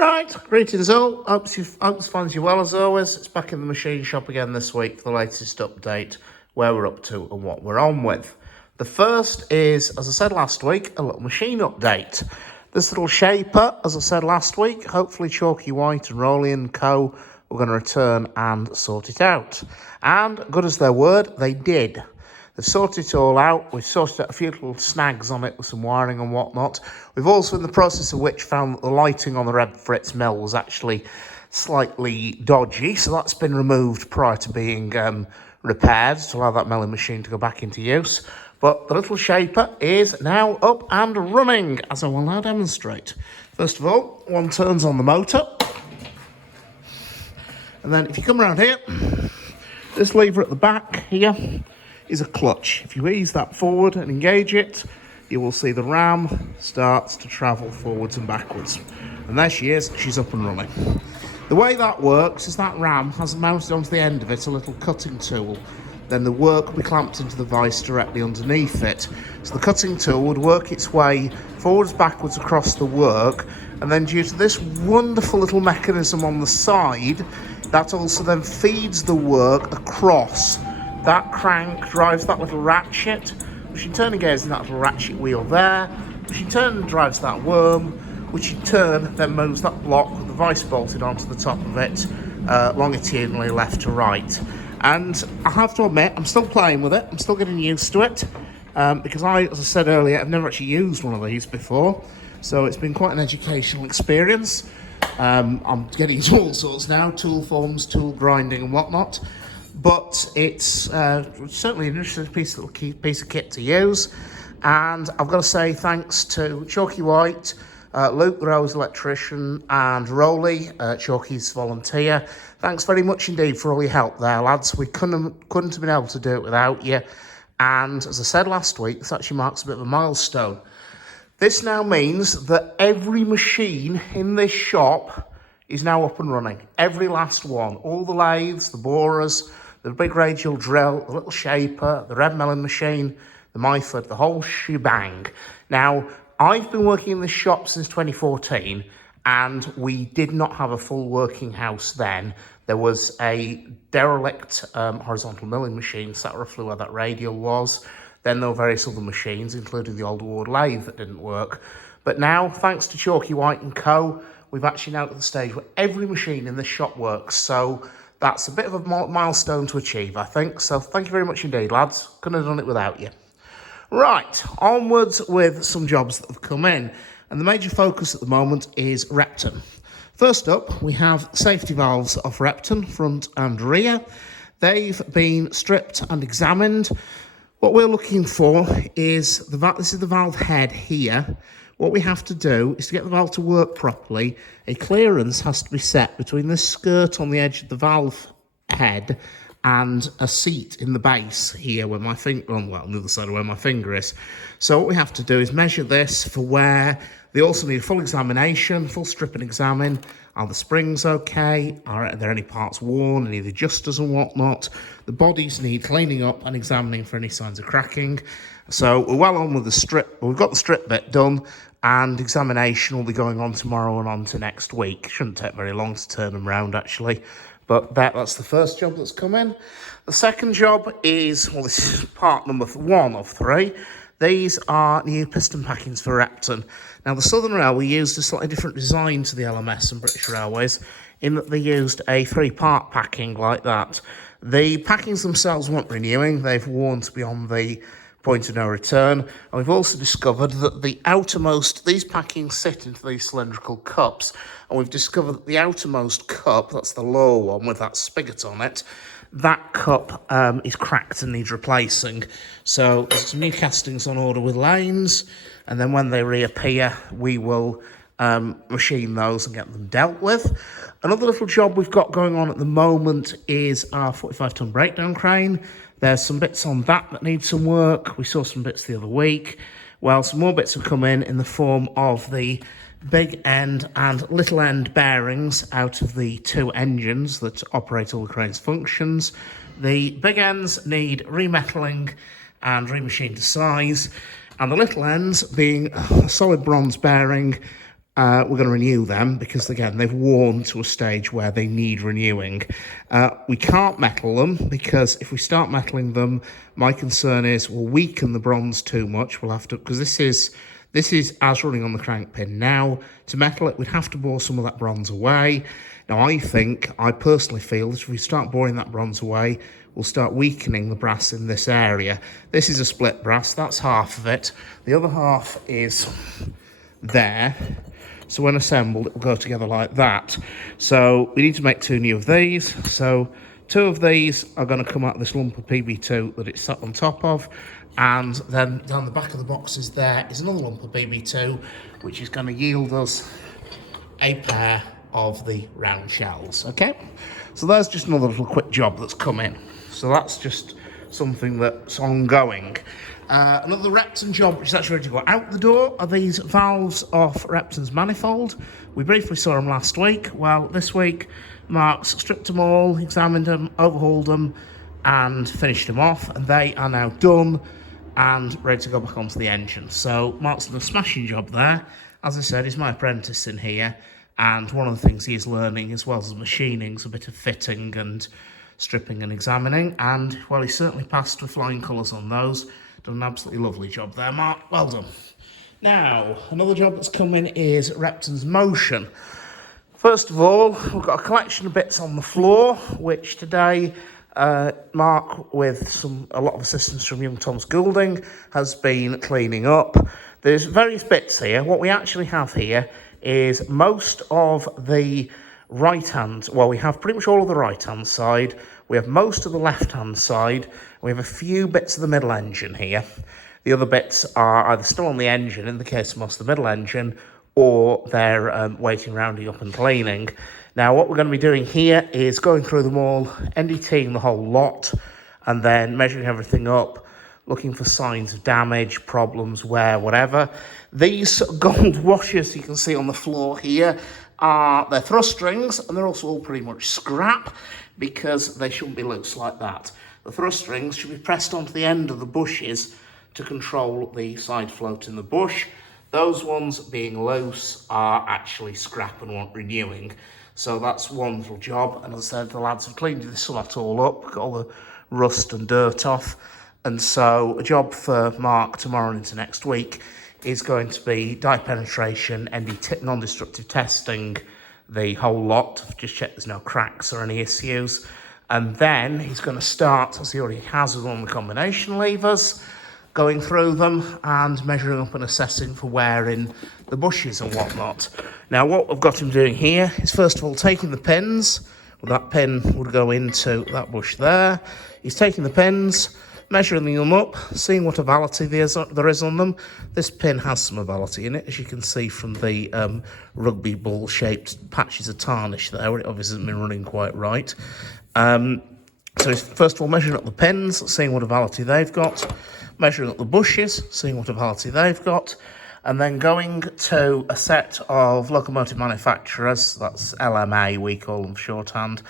Right, greetings all. Hope finds you well as always. It's back in the machine shop again this week for the latest update, where we're up to and what we're on with. The first is, as I said last week, a little machine update. This little shaper, as I said last week, hopefully Chalky White and Rowley and Co. were going to return and sort it out. And good as their word, they did. They've sorted it all out. We've sorted out a few little snags on it with some wiring and whatnot. We've also, in the process of which, found that the lighting on the Red Fritz mill was actually slightly dodgy, so that's been removed prior to being repaired to allow that milling machine to go back into use. But the little shaper is now up and running, as I will now demonstrate. First of all, one turns on the motor. And then if you come around here, this lever at the back here is a clutch. If you ease that forward and engage it, you will see the ram starts to travel forwards and backwards. And there she is, she's up and running. The way that works is that ram has mounted onto the end of it a little cutting tool. Then the work will be clamped into the vise directly underneath it. So the cutting tool would work its way forwards, backwards across the work, and then due to this wonderful little mechanism on the side, that also then feeds the work across. That crank drives that little ratchet, which in turn engages in that little ratchet wheel there, which in turn drives that worm, which in turn then moves that block with the vise bolted onto the top of it, longitudinally left to right. And I have to admit, I'm still playing with it, I'm still getting used to it, because as I said earlier, I've never actually used one of these before, so it's been quite an educational experience. I'm getting into all sorts now, tool forms, tool grinding and whatnot. But it's certainly an interesting piece of kit to use. And I've got to say thanks to Chalky White, Luke, the Rose electrician, and Rowley, Chalky's volunteer. Thanks very much indeed for all your help there, lads. We couldn't have been able to do it without you. And as I said last week, this actually marks a bit of a milestone. This now means that every machine in this shop is now up and running. Every last one. All the lathes, the borers, the big radial drill, the little shaper, the red milling machine, the Myford, the whole shebang. Now, I've been working in this shop since 2014, and we did not have a full working house then. There was a derelict horizontal milling machine sat roughly where that radial was. Then there were various other machines, including the old Ward lathe that didn't work. But now, thanks to Chalky White and Co., we've actually now at the stage where every machine in this shop works. So that's a bit of a milestone to achieve, I think. So thank you very much indeed, lads. Couldn't have done it without you. Right, onwards with some jobs that have come in. And the major focus at the moment is Repton. First up, we have safety valves off Repton, front and rear. They've been stripped and examined. What we're looking for is, this is the valve head here. What we have to do is to get the valve to work properly, a clearance has to be set between this skirt on the edge of the valve head and a seat in the base here where my finger, on the other side of where my finger is. So what we have to do is measure this for where they also need a full examination, full strip and examine. Are the springs okay? Are there any parts worn, any adjusters and whatnot? The bodies need cleaning up and examining for any signs of cracking. So we're well on with the strip. We've got the strip bit done, and examination will be going on tomorrow and on to next week. Shouldn't take very long to turn them round, actually. But that's the first job that's come in. The second job is, well, this is part number 1 of 3. These are new piston packings for Repton. Now, the Southern Railway used a slightly different design to the LMS and British Railways in that they used a 3-part packing like that. The packings themselves weren't renewing. They've worn to beyond the point of no return. And we've also discovered that the outermost, these packings sit into these cylindrical cups. And we've discovered that the outermost cup, that's the lower one with that spigot on it, that cup is cracked and needs replacing. So there's some new castings on order with lanes, and then when they reappear, we will machine those and get them dealt with. Another little job we've got going on at the moment is our 45-ton breakdown crane. There's some bits on that need some work. We saw some bits the other week. Well, some more bits have come in the form of the big end and little end bearings out of the 2 engines that operate all the crane's functions. The big ends need remetalling and remachined to size, and the little ends being a solid bronze bearing we're going to renew them because, again, they've worn to a stage where they need renewing. We can't metal them because if we start metaling them, my concern is we'll weaken the bronze too much. We'll have to, because this is as running on the crank pin. Now, to metal it, we'd have to bore some of that bronze away. Now, I personally feel that if we start boring that bronze away, we'll start weakening the brass in this area. This is a split brass, that's half of it. The other half is there. So when assembled, it will go together like that. So we need to make 2 new of these. So 2 of these are going to come out of this lump of PB2 that it's sat on top of. And then down the back of the boxes there is another lump of PB2, which is going to yield us a pair of the round shells, okay? So there's just another little quick job that's come in. So that's just something that's ongoing. Another Repton job which is actually ready to go out the door are these valves off Repton's manifold. We briefly saw them last week. Well, this week Mark's stripped them all, examined them, overhauled them and finished them off, and they are now done and ready to go back onto the engine. So Mark's done a smashing job there. As I said, he's my apprentice in here, and one of the things he is learning as well as machining is a bit of fitting and stripping and examining, and well, he certainly passed with flying colours on those. Done an absolutely lovely job there, Mark. Well done. Now, another job that's coming is Repton's motion. First of all, we've got a collection of bits on the floor, which today Mark, with a lot of assistance from young Thomas Goulding, has been cleaning up. There's various bits here. What we actually have here is most of the right-hand, well, we have pretty much all of the right-hand side, we have most of the left-hand side, we have a few bits of the middle engine here. The other bits are either still on the engine, in the case of most of the middle engine, or they're waiting, rounding up and cleaning. Now, what we're going to be doing here is going through them all, NDTing the whole lot, and then measuring everything up, looking for signs of damage, problems, wear, whatever. These gold washers you can see on the floor here they're thrust strings, and they're also all pretty much scrap because they shouldn't be loose like that. The thrust strings should be pressed onto the end of the bushes to control the side float in the bush. Those ones being loose are actually scrap and want renewing. So that's one little job, and as I said, the lads have cleaned this lot all up, got all the rust and dirt off, and so a job for Mark tomorrow and into next week is going to be dye penetration, non-destructive testing, the whole lot, just check there's no cracks or any issues, and then he's going to start, as he already has with one of the combination levers, going through them and measuring up and assessing for wear in the bushes and whatnot. Now, what I've got him doing here is first of all taking the pins. Well, that pin would go into that bush there. He's taking the pins, measuring them up, seeing what avality there is on them. This pin has some avality in it, as you can see from the rugby ball-shaped patches of tarnish there, where it obviously hasn't been running quite right. So he's first of all measuring up the pins, seeing what avality they've got, measuring up the bushes, seeing what avality they've got, and then going to a set of locomotive manufacturers, that's LMA we call them shorthand,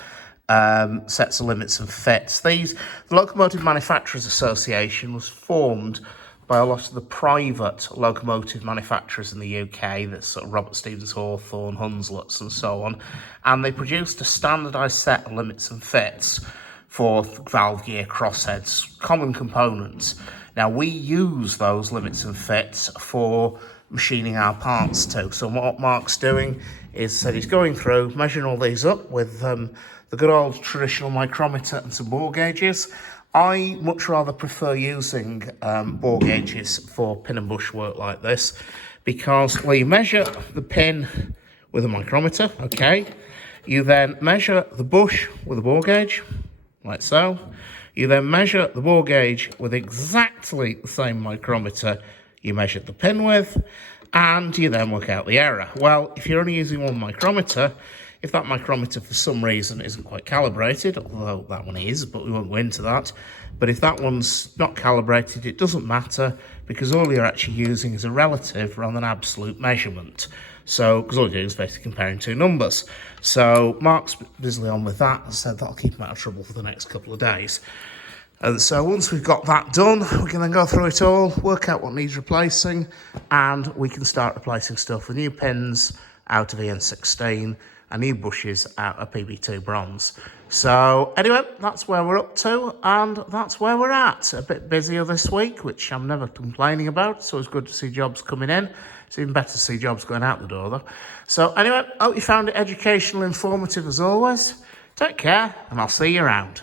sets of limits and fits. The Locomotive Manufacturers Association was formed by a lot of the private locomotive manufacturers in the UK, that's sort of Robert Stevens Hawthorne, Hunslet's and so on, and they produced a standardised set of limits and fits for valve gear, crossheads, common components. Now, we use those limits and fits for machining our parts too. So what Mark's doing is that he's going through, measuring all these up with the good old traditional micrometer and some bore gauges. I much rather prefer using bore gauges for pin and bush work like this because, well, you measure the pin with a micrometer, okay? You then measure the bush with a bore gauge, like so. You then measure the bore gauge with exactly the same micrometer you measured the pin with, and you then work out the error. Well, if you're only using one micrometer, if that micrometer for some reason isn't quite calibrated, although that one is, but we won't go into that, but if that one's not calibrated, it doesn't matter because all you're actually using is a relative rather than absolute measurement. So, because all you're doing is basically comparing two numbers. So, Mark's busily on with that. As I said, that'll keep him out of trouble for the next couple of days. And so once we've got that done, we can then go through it all, work out what needs replacing, and we can start replacing stuff with new pins out of EN16 and new bushes out of PB2 bronze. So anyway, that's where we're up to, and that's where we're at. A bit busier this week, which I'm never complaining about. So it's good to see jobs coming in. It's even better to see jobs going out the door, though. So anyway, hope you found it educational, informative as always. Take care, and I'll see you around.